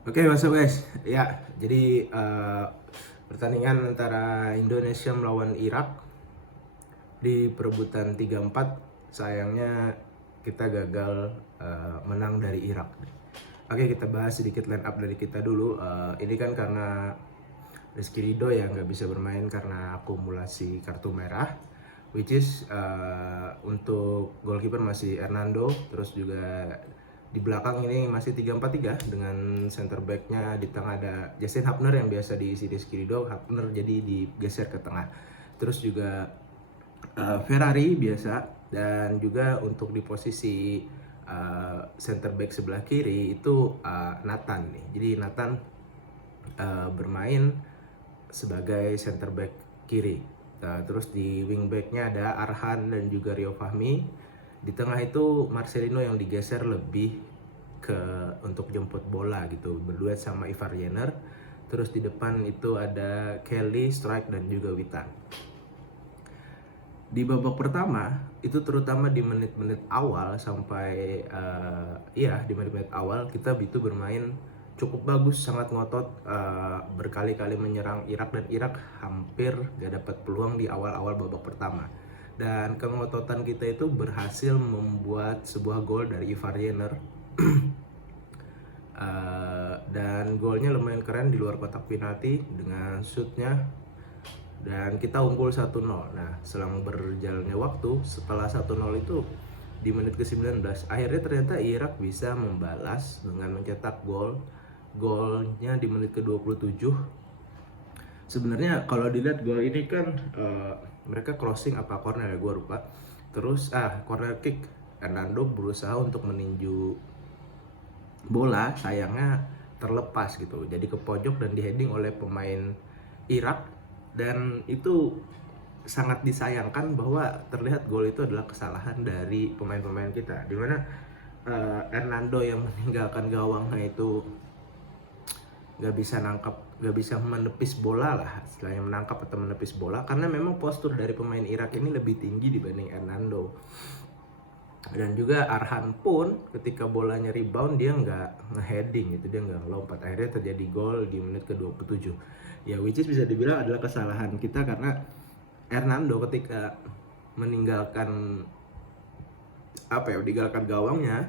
Oke, masuk guys. Ya, jadi pertandingan antara Indonesia melawan Irak di perebutan 3-4, sayangnya kita gagal menang dari Irak. Oke, kita bahas sedikit line up dari kita dulu. Ini kan karena Rizky Ridho yang nggak bisa bermain karena akumulasi kartu merah, which is untuk goalkeeper masih Hernando, terus juga di belakang ini masih 3-4-3 dengan center backnya. Di tengah ada Justin Hapner yang biasa diisi Rizky Ridho, Hapner jadi digeser ke tengah. Terus juga Ferrari biasa, dan juga untuk di posisi center back sebelah kiri itu Nathan nih. Jadi Nathan bermain sebagai center back kiri. Terus di wing backnya ada Arhan dan juga Rio Fahmi. Di tengah itu Marcelino yang digeser lebih ke untuk jemput bola gitu, berduet sama Ivar Jenner. Terus di depan itu ada Kelly, Strike dan juga Witan. Di babak pertama itu terutama di menit-menit awal sampai di menit-menit awal kita itu bermain cukup bagus, sangat ngotot, berkali-kali menyerang Irak, dan Irak hampir gak dapat peluang di awal-awal babak pertama. Dan kengototan kita itu berhasil membuat sebuah gol dari Ivar Jenner. Dan golnya lumayan keren di luar kotak penalti dengan shootnya, dan kita unggul 1-0. Nah, selang berjalannya waktu setelah 1-0 itu di menit ke-19 akhirnya ternyata Irak bisa membalas dengan mencetak golnya di menit ke-27. Sebenarnya kalau dilihat gol ini kan mereka crossing apa corner ya, gue lupa. Terus corner kick, Hernando berusaha untuk meninju bola, sayangnya terlepas gitu, jadi ke pojok dan diheading oleh pemain Irak. Dan itu sangat disayangkan bahwa terlihat gol itu adalah kesalahan dari pemain-pemain kita, dimana Hernando yang meninggalkan gawangnya itu nggak bisa menepis bola lah, istilahnya menangkap atau menepis bola, karena memang postur dari pemain Irak ini lebih tinggi dibanding Hernando. Dan juga Arhan pun ketika bolanya rebound dia nggak ngeheading gitu, dia nggak ngelompat, akhirnya terjadi gol di menit ke-27 ya, which is bisa dibilang adalah kesalahan kita karena Hernando ketika meninggalkan meninggalkan gawangnya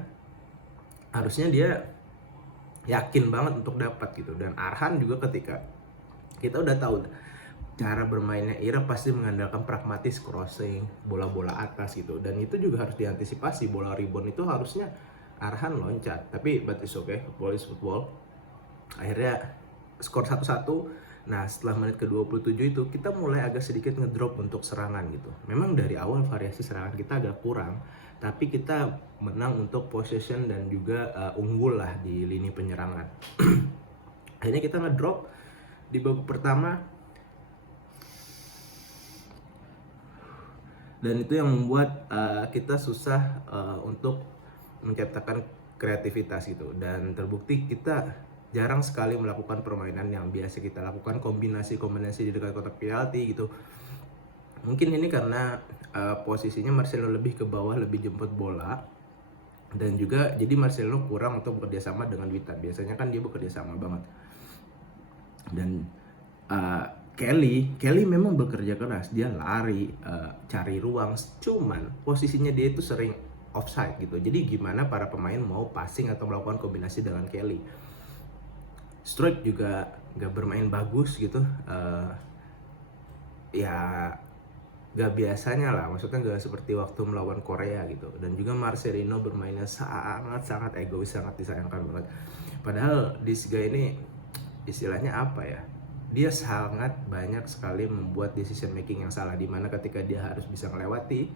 harusnya dia yakin banget untuk dapat gitu. Dan Arhan juga ketika kita udah tahu cara bermainnya Irak pasti mengandalkan pragmatis, crossing, bola-bola atas gitu, dan itu juga harus diantisipasi. Bola rebound itu harusnya Arhan loncat, tapi but it's okay, football is football. Akhirnya skor 1-1. Nah, setelah menit ke-27 itu kita mulai agak sedikit ngedrop untuk serangan gitu. Memang dari awal variasi serangan kita agak kurang, tapi kita menang untuk possession dan juga unggul lah di lini penyerangan. Akhirnya kita ngedrop di babak pertama, dan itu yang membuat kita susah untuk menciptakan kreativitas gitu. Dan terbukti kita jarang sekali melakukan permainan yang biasa kita lakukan, kombinasi-kombinasi di dekat kotak penalti gitu. Mungkin ini karena posisinya Marcelo lebih ke bawah, lebih jemput bola, dan juga jadi Marcelo kurang untuk bekerja sama dengan Witan. Biasanya kan dia bekerja sama banget. Dan Kelly memang bekerja keras, dia lari, cari ruang, cuman posisinya dia itu sering offside gitu. Jadi gimana para pemain mau passing atau melakukan kombinasi dengan Kelly. Strike juga gak bermain bagus gitu, ya gak biasanya lah, maksudnya gak seperti waktu melawan Korea gitu. Dan juga Marcelino bermainnya sangat egois, sangat disayangkan banget. Padahal this guy ini istilahnya apa ya, dia sangat banyak sekali membuat decision making yang salah, dimana ketika dia harus bisa melewati,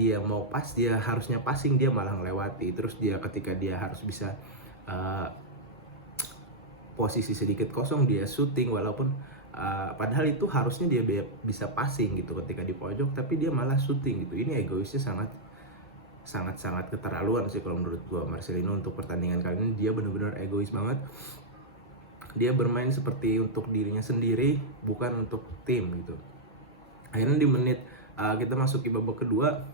dia mau pas, dia harusnya passing, dia malah melewati. Terus dia ketika dia harus bisa posisi sedikit kosong, dia shooting, walaupun padahal itu harusnya dia bisa passing gitu ketika di pojok, tapi dia malah shooting gitu. Ini egoisnya sangat keterlaluan sih kalau menurut gua. Marcelino untuk pertandingan kali ini dia benar-benar egois banget. Dia bermain seperti untuk dirinya sendiri, bukan untuk tim gitu. Akhirnya di menit kita masuk ke babak kedua,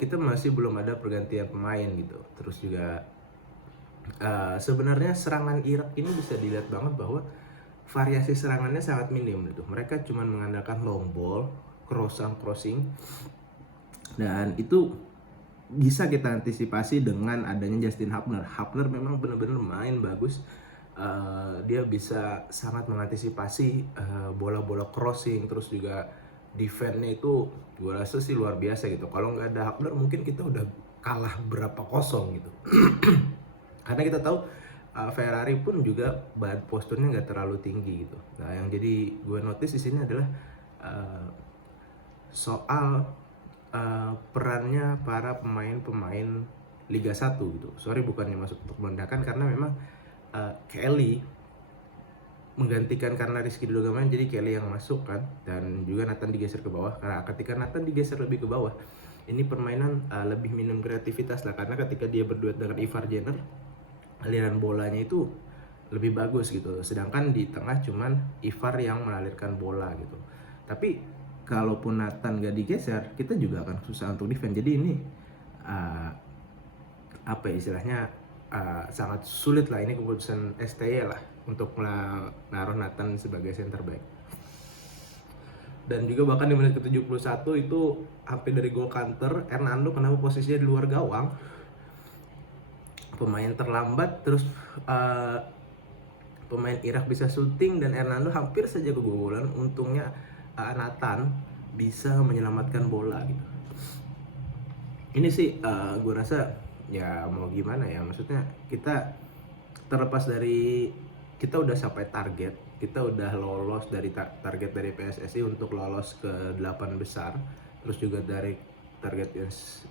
kita masih belum ada pergantian pemain gitu. Terus juga Sebenarnya serangan Irak ini bisa dilihat banget bahwa variasi serangannya sangat minim gitu. Mereka cuma mengandalkan long ball, crossing, dan itu bisa kita antisipasi dengan adanya Justin Hubner. Hubner memang benar-benar main bagus. Dia bisa sangat mengantisipasi bola-bola crossing, terus juga defense-nya itu gue rasa sih luar biasa gitu. Kalau nggak ada Hubner mungkin kita udah kalah berapa kosong gitu. Karena kita tahu Ferrari pun juga bahan posturnya nggak terlalu tinggi gitu. Nah yang jadi gue notice di sini adalah uh, soal perannya para pemain-pemain Liga 1 gitu. Sorry bukannya masuk untuk merendahkan, karena memang Kelly menggantikan karena Rizky Ridho Gamawan, jadi Kelly yang masuk kan, dan juga Nathan digeser ke bawah. Karena ketika Nathan digeser lebih ke bawah, ini permainan lebih minim kreativitas lah, karena ketika dia berduet dengan Ivar Jenner, aliran bolanya itu lebih bagus gitu. Sedangkan di tengah cuman Ivar yang mengalirkan bola gitu. Tapi kalaupun Nathan gak digeser, kita juga akan susah untuk defend. Jadi ini apa ya istilahnya, sangat sulit lah ini keputusan STY lah untuk menaruh Nathan sebagai center back. Dan juga bahkan di menit ke-71 itu hampir dari gol counter, Hernando kenapa posisinya di luar gawang, pemain terlambat, terus pemain Irak bisa syuting dan Hernando hampir saja kebobolan. Untungnya Nathan bisa menyelamatkan bola gitu. Ini sih gue rasa ya mau gimana ya, maksudnya kita terlepas dari kita udah sampai target, kita udah lolos dari target dari PSSI untuk lolos ke 8 besar, terus juga dari target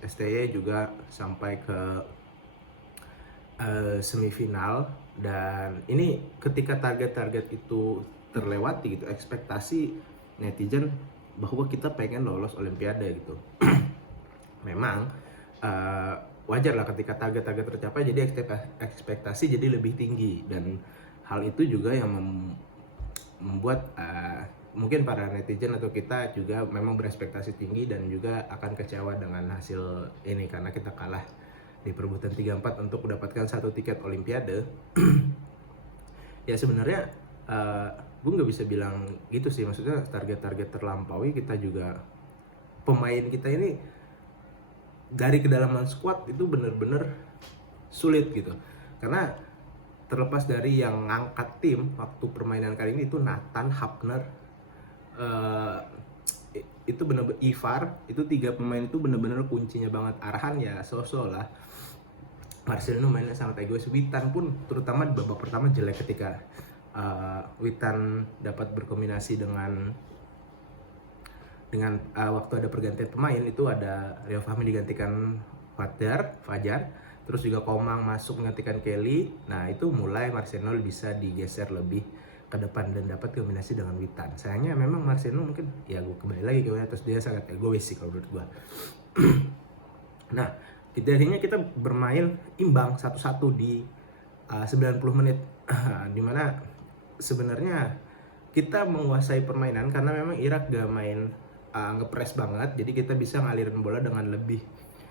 STY juga sampai ke semifinal. Dan ini ketika target-target itu terlewati gitu, ekspektasi netizen bahwa kita pengen lolos Olimpiade gitu. Memang wajar lah ketika target-target tercapai, jadi ekspektasi jadi lebih tinggi, dan hal itu juga yang membuat mungkin para netizen atau kita juga memang berekspektasi tinggi dan juga akan kecewa dengan hasil ini karena kita kalah di perebutan 3-4 untuk mendapatkan 1 tiket Olimpiade. Ya sebenarnya gue nggak bisa bilang gitu sih, maksudnya target-target terlampaui, kita juga pemain kita ini dari kedalaman squad itu bener-bener sulit gitu. Karena terlepas dari yang ngangkat tim waktu permainan kali ini itu Nathan, Hubner, itu bener-bener Ivar, itu 3 pemain itu bener-bener kuncinya banget. Arahan ya so-so lah. Marcelino mainnya sangat egois. Witan pun terutama di babak pertama jelek ketika Witan dapat berkombinasi dengan waktu ada pergantian pemain, itu ada Rio Fahmi digantikan Fajar, terus juga Komang masuk menggantikan Kelly. Nah itu mulai Marcelino bisa digeser lebih ke depan dan dapat kombinasi dengan Witan. Sayangnya memang Marcelino mungkin ya gue kembali lagi ke terus dia sangat egois sih kalau menurut gue. Nah akhirnya kita bermain imbang 1-1 di 90 menit dimana sebenarnya kita menguasai permainan karena memang Irak gak main ngepres banget, jadi kita bisa ngalirin bola dengan lebih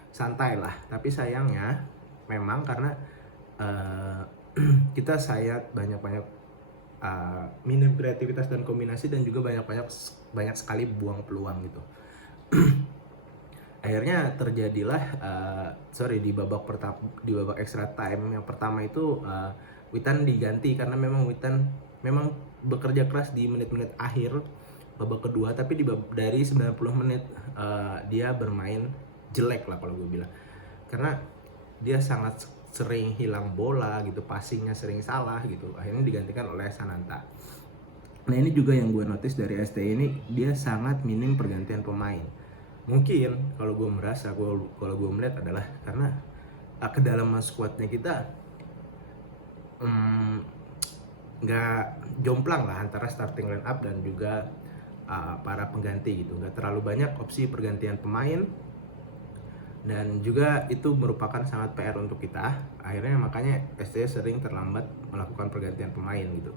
santai lah. Tapi sayangnya memang karena kita banyak minim kreativitas dan kombinasi, dan juga banyak sekali buang peluang gitu. Akhirnya terjadilah di babak extra time yang pertama itu Witan diganti karena memang Witan memang bekerja keras di menit-menit akhir babak kedua, tapi dari 90 menit dia bermain jelek lah kalau gue bilang, karena dia sangat sering hilang bola gitu, passingnya sering salah gitu. Akhirnya digantikan oleh Sananta. Nah ini juga yang gue notice dari ST ini, dia sangat minim pergantian pemain. Mungkin kalau gue melihat adalah karena kedalaman squadnya kita nggak jomplang lah antara starting line up dan juga para pengganti gitu. Nggak terlalu banyak opsi pergantian pemain, dan juga itu merupakan sangat PR untuk kita. Akhirnya makanya STY sering terlambat melakukan pergantian pemain gitu.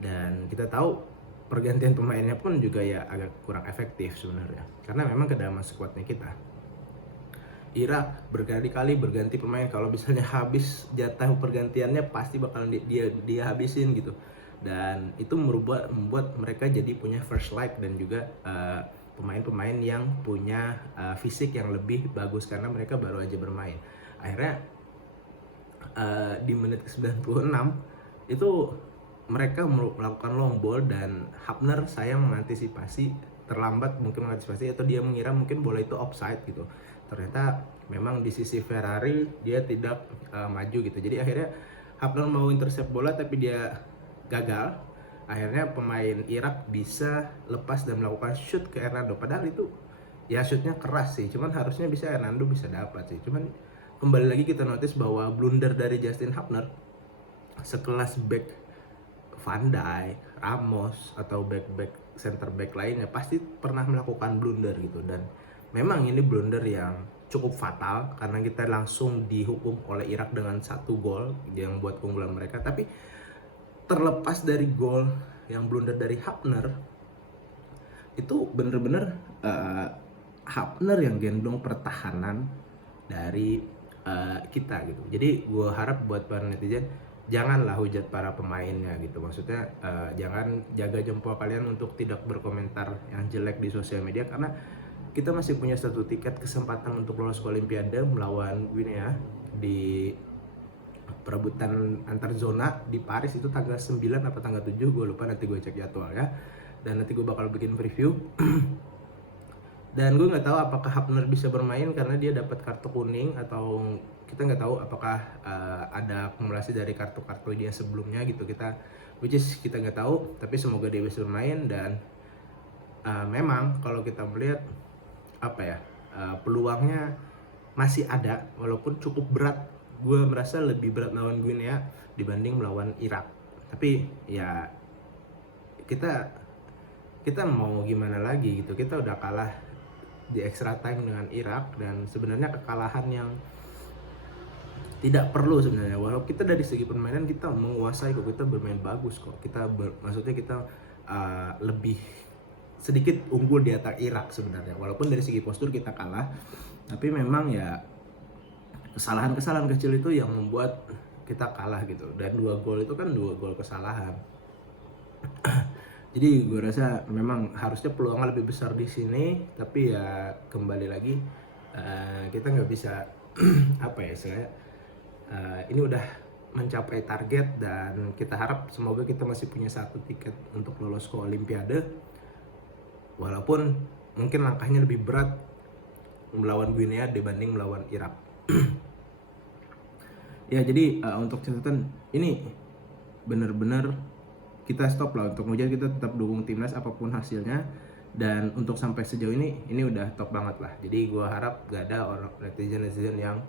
Dan kita tahu pergantian pemainnya pun juga ya agak kurang efektif sebenarnya, karena memang kedalaman squadnya kita Irak berkali-kali berganti pemain. Kalau misalnya habis jatah pergantiannya pasti bakalan dia habisin gitu. Dan itu membuat mereka jadi punya first light dan juga pemain-pemain yang punya fisik yang lebih bagus karena mereka baru aja bermain. Akhirnya di menit ke-96 itu mereka melakukan long ball dan Hapner sayang mengantisipasi terlambat, mungkin mengantisipasi atau dia mengira mungkin bola itu offside gitu. Ternyata memang di sisi Ferrari dia tidak maju gitu. Jadi akhirnya Hapner mau intercept bola tapi dia gagal. Akhirnya pemain Irak bisa lepas dan melakukan shoot ke Hernando. Padahal itu ya shootnya keras sih, cuman harusnya bisa Hernando bisa dapat sih. Cuman kembali lagi kita notice bahwa blunder dari Justin Hapner sekelas back Van Dijk, Ramos atau back center back lainnya pasti pernah melakukan blunder gitu. Dan memang ini blunder yang cukup fatal karena kita langsung dihukum oleh Irak dengan 1 gol yang buat keunggulan mereka. Tapi terlepas dari gol yang blunder dari Hapner, itu bener-bener Hapner yang gendong pertahanan dari kita gitu. Jadi gue harap buat para netizen janganlah hujat para pemainnya gitu. Maksudnya jangan jaga jempol kalian untuk tidak berkomentar yang jelek di sosial media, karena kita masih punya 1 tiket kesempatan untuk lolos ke Olimpiade melawan Guinea di perebutan antar zona di Paris. Itu tanggal 9 apa tanggal 7 gue lupa, nanti gue cek jadwal ya. Dan nanti gue bakal bikin preview. Dan gue nggak tahu apakah Hapner bisa bermain karena dia dapat kartu kuning, atau kita nggak tahu apakah ada akumulasi dari kartu-kartu dia sebelumnya gitu. Which is kita nggak tahu, tapi semoga dia bisa bermain. Dan memang kalau kita melihat peluangnya masih ada, walaupun cukup berat. Gue merasa lebih berat melawan Guinea dibanding melawan Irak. Tapi ya kita mau gimana lagi gitu. Kita udah kalah di extra time dengan Irak, dan sebenarnya kekalahan yang tidak perlu sebenarnya. Walau kita dari segi permainan kita menguasai kok, kita bermain bagus kok. Maksudnya kita lebih sedikit unggul di atas Irak sebenarnya. Walaupun dari segi postur kita kalah, tapi memang ya kesalahan-kesalahan kecil itu yang membuat kita kalah gitu. Dan 2 gol itu kan 2 gol kesalahan. Jadi gue rasa memang harusnya peluangnya lebih besar di sini, tapi ya kembali lagi kita nggak bisa ini udah mencapai target, dan kita harap semoga kita masih punya 1 tiket untuk lolos ke Olimpiade, walaupun mungkin langkahnya lebih berat melawan Guinea dibanding melawan Irak. Ya jadi untuk catatan ini benar-benar kita stop lah untuk ngujat. Kita tetap dukung timnas apapun hasilnya, dan untuk sampai sejauh ini udah top banget lah. Jadi gue harap gak ada orang netizen yang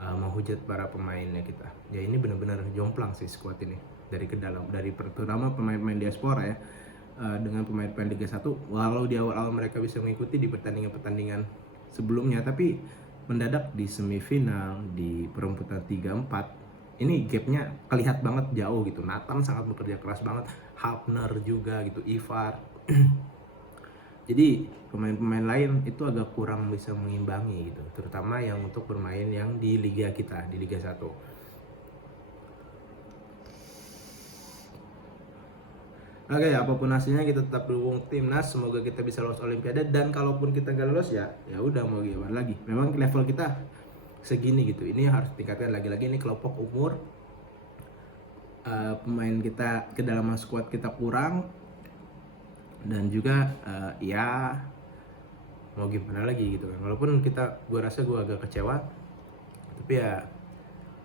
menghujat para pemainnya kita. Ya ini benar-benar jomplang sih squad ini dari ke dalam, dari terutama pemain-pemain diaspora ya, dengan pemain-pemain Liga 1. Walau di awal-awal mereka bisa mengikuti di pertandingan-pertandingan sebelumnya, tapi mendadak di semifinal di perebutan 3-4 ini gapnya kelihatan banget jauh gitu. Nathan sangat bekerja keras banget, Hapner juga gitu, Ivar. Jadi pemain-pemain lain itu agak kurang bisa mengimbangi gitu, terutama yang untuk bermain yang di liga kita, di Liga 1. Oke, apapun hasilnya kita tetap dukung timnas, semoga kita bisa lolos Olimpiade. Dan kalaupun kita nggak lolos ya udah, mau gimana lagi. Memang level kita segini gitu. Ini harus tingkatkan lagi-lagi. Ini kelompok umur, pemain kita, kedalaman squad kita kurang, dan juga ya mau gimana lagi gitu kan. Walaupun gue rasa gue agak kecewa, tapi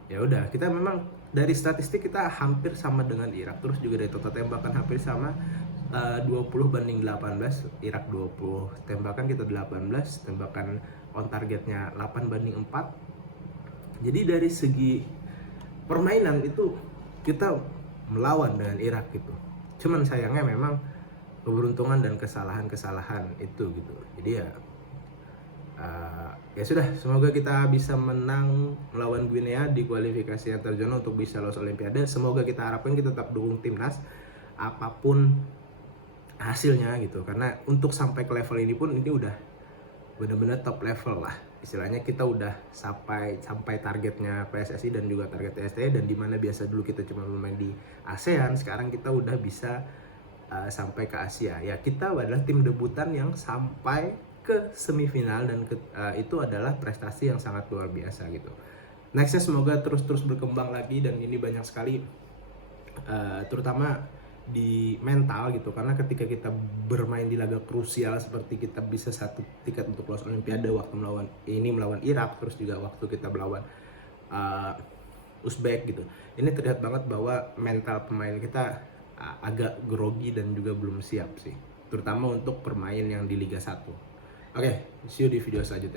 ya udah, kita memang dari statistik kita hampir sama dengan Irak, terus juga dari total tembakan hampir sama, 20-18, Irak 20 tembakan, kita 18 tembakan, on targetnya 8-4. Jadi dari segi permainan itu kita melawan dengan Irak gitu. Cuman sayangnya memang keberuntungan dan kesalahan-kesalahan itu gitu. Jadi ya sudah, semoga kita bisa menang melawan Guinea di kualifikasi antar zona untuk bisa lolos Olimpiade. Semoga kita harapkan kita tetap dukung timnas apapun hasilnya gitu, karena untuk sampai ke level ini pun ini udah benar-benar top level lah. istilahnya kita udah sampai targetnya PSSI dan juga target TST, dan dimana biasa dulu kita cuma bermain di ASEAN, sekarang kita udah bisa sampai ke Asia. Ya, kita adalah tim debutan yang sampai ke semifinal, dan itu adalah prestasi yang sangat luar biasa gitu. Nextnya semoga terus berkembang lagi, dan ini banyak sekali terutama di mental gitu, karena ketika kita bermain di laga krusial seperti kita bisa 1 tiket untuk lolos Olimpiade waktu melawan Irak, terus juga waktu kita melawan Uzbek gitu, ini terlihat banget bahwa mental pemain kita agak grogi dan juga belum siap sih, terutama untuk bermain yang di Liga 1. Oke, see you di video selanjutnya.